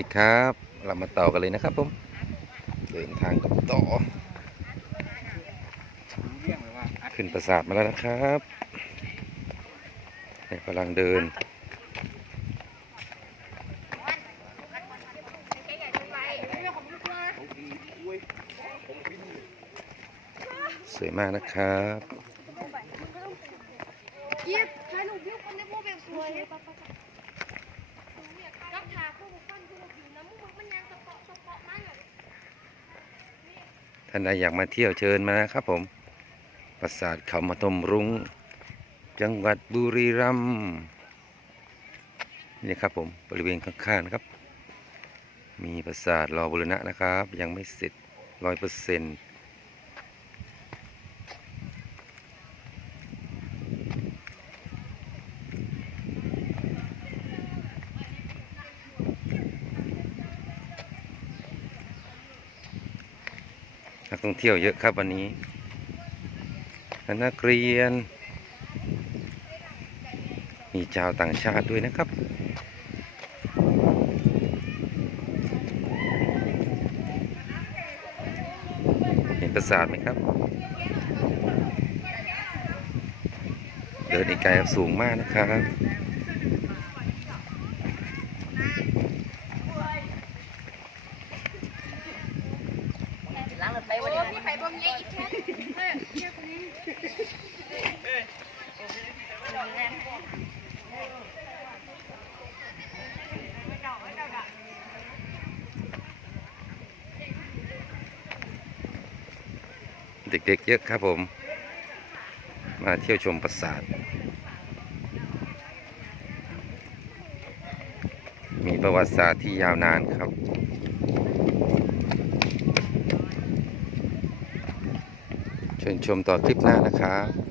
ดีครับ เรามาต่อกันเลยนะครับผม เดินทางกับต่อ ขึ้นปราสาทมาแล้วนะครับเนี่ยกำลังเดินสวยมากนะครับเย็บถ่ายรูปเดียวคนได้พวกแบบสวย กับถาคู่บุคคลคู่บุคคลนะมึงมันยังสะเปาะสะเปาะมันท่านใดอยากมาเที่ยวเชิญมานะครับผม ปราสาทเขามาตมรุง้ง จังหวัดบุรีรัมย์นี่ครับผมบริเวณข้างๆนะครับ มีปราสาทรอบุรณะนะครับ ยังไม่เสร็จร้อยเปอร์เซ็นต์ นักท่องเที่ยวเยอะครับวันนี้นักเรียน มีชาวต่างชาติด้วยนะครับเห็นปราสาทไหมครับ เดินอีกไกลสูงมากนะครับ ที่ไปบ่มีอีกแค่เฮ้ยเย็บนี้เด็กๆเยอะครับผม มาเที่ยวชมปราสาท มีประวัติศาสตร์ที่ยาวนานครับ เชิญชมต่อคลิปหน้านะครับ